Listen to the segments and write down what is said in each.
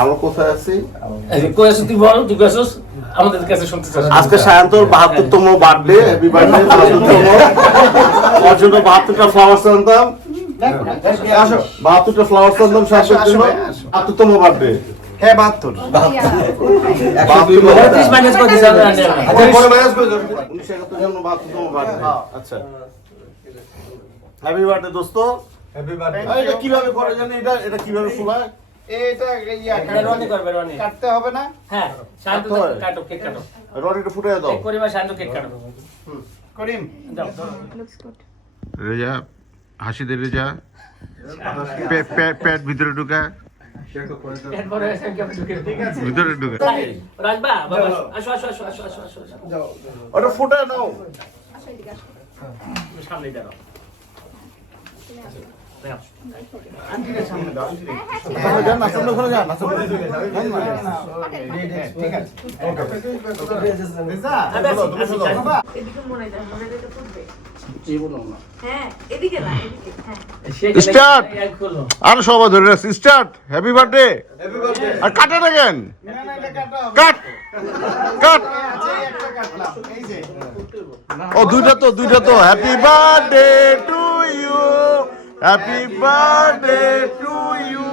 ভালো কোথায় আছি? কই আছিস তুই বল, তুই কইছস আমাদের কাছে শুনতে চাস। আজকে সায়ন্তর ৭২তম বার্থডে, হ্যাপি বার্থডে ৭২তম। ওর জন্য ৭২টা ফ্লাওয়ার্স আনতাম। আসো ৭২টা ফ্লাওয়ার্স আনতাম সায়ন্তর জন্য। ৭২তম বার্থডে। হ্যাঁ ৭২ 30 মাইনাস করে দিছ না। পরে ম্যানেজ করে দাও। 1971 জন্য ৭২তম বার্থডে। আচ্ছা, হ্যাপি বার্থডে দোস্ত। Happy birthday. এটা কিভাবে করে জানি? এটা কিভাবে ফুলায়? এটা রনি করবে, রনি কাটতে হবে না? হ্যাঁ, শান্ত কাটো, কেক কাটো। রনিটা ফুটাই দাও। কেক করিবা, শান্ত কেক কাটো। করিম যাও। রেজা হাসি দে রেজা। পেট ভিতরে ঢুকা, এরপরে কেমন ঢুকে ঠিক আছে। ভিতরে ঢুকা। রাজবা বাবা আসো আসো আসো আসো আসো আসো। যাও ওটা ফুটায় দাও। সামনে দাঁড়াও। আন্টির সামনে দাও আন্টির যান না, সামনে ঘরে যান না, সামনে। ঠিক আছে ওকে রেজা বাবা এদিকে মনে যায় মনে যায় ফুটবে। জীবন না। হ্যাঁ এদিকে না এদিকে হ্যাঁ Start! আর সবাই ধরে রাখছি। Start. Happy birthday. Happy birthday আর কাটে না কেন? না না এটা কাটা হবে কাট কাট। আচ্ছা এই একটা কাটলাম এই যে ও দুইটা তো। Happy birthday to you, happy birthday to you.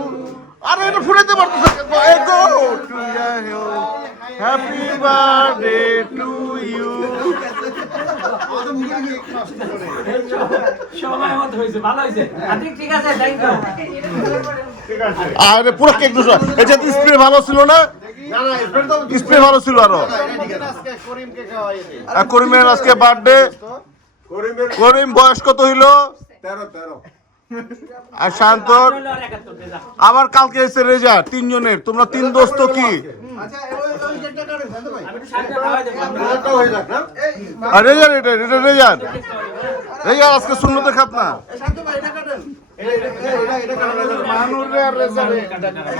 আরে এটা ফুটাইতে পারতেছ না। এ go to you, happy birthday to you. আমাদের মুখে কি নষ্ট করে সময় মত হইছে, ভালো হইছে। ঠিক আছে, থ্যাংক ইউ। ঠিক আছে আরে পুরো কেক দোষ। এটা স্প্রে ভালো ছিল না? না না স্প্রে দাও স্প্রে ভালো ছিল আরো। আজকে করিমকে খাওয়াই দে আর করিমের আজকে বার্থডে। করিমের করিম বয়স কত হইলো? 13 আর শান্তর আবার কালকে এসে রেজা। তিনজনের, তোমরা তিন দোস্ত কি? আচ্ছা ওই যেটা কাটে জানতে ভাই আমি একটু সামনে খাওয়াই দেব। এটা হয়ে যাক না এই আর রেজার এটা রেজার আজকে শূন্যতে খাত না। শান্ত ভাই এটা কাটেন এটা কাটেন মানুষ আর রেজারে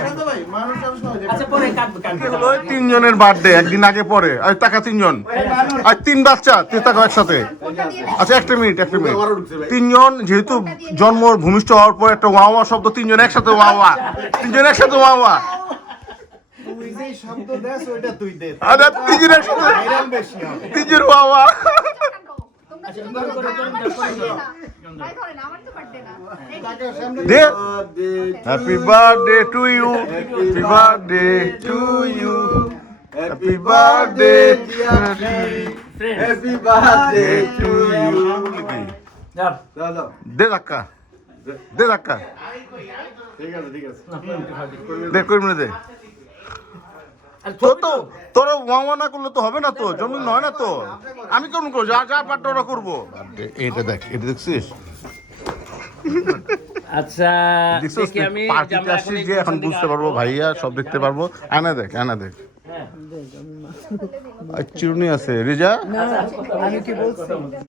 শান্ত ভাই মানুষ আর সহজে আচ্ছা পরে কাটবে। ওই তিনজনের বার্থডে একদিন আগে পরে। আর টাকা তিনজন, আর তিন বাচ্চা, তিন টাকা একসাথে। আচ্ছা একটা মিনিট। তিনজন যেহেতু জন্ম ভূমিষ্ঠ হওয়ার পর একটা ওয়া শব্দ, তিনজন একসাথে ওয়া। তিনজন একসাথে ওয়া। তুই যে শব্দ দেস ওইটা তুই দে আরে তিনজন একসাথে, ভাইরাল বেশি হবে তিনজন ওয়া। তাকে সামনে দে happy birthday to you, happy birthday to you, happy birthday happy birthday to you. যাও। দাদা দে ধাক্কা, দে ধাক্কা, ঠিক আছে দে করিম দে। তো তোরা ওয়া না করলে তো হবে না, তো জমি নয় না তো। আমি কেমন করবো? যা পারটা ওরা করবো। এটা দেখ, এটা দেখছিস? আচ্ছা দেখছিস দেখি আমি পার্টিতে আসছিস যে এখন বুঝতে পারবো, ভাইয়া সব দেখতে পারবো। আনা দেখ। হ্যাঁ আর চিরুনি আছে রিজা। আমি কি বলছি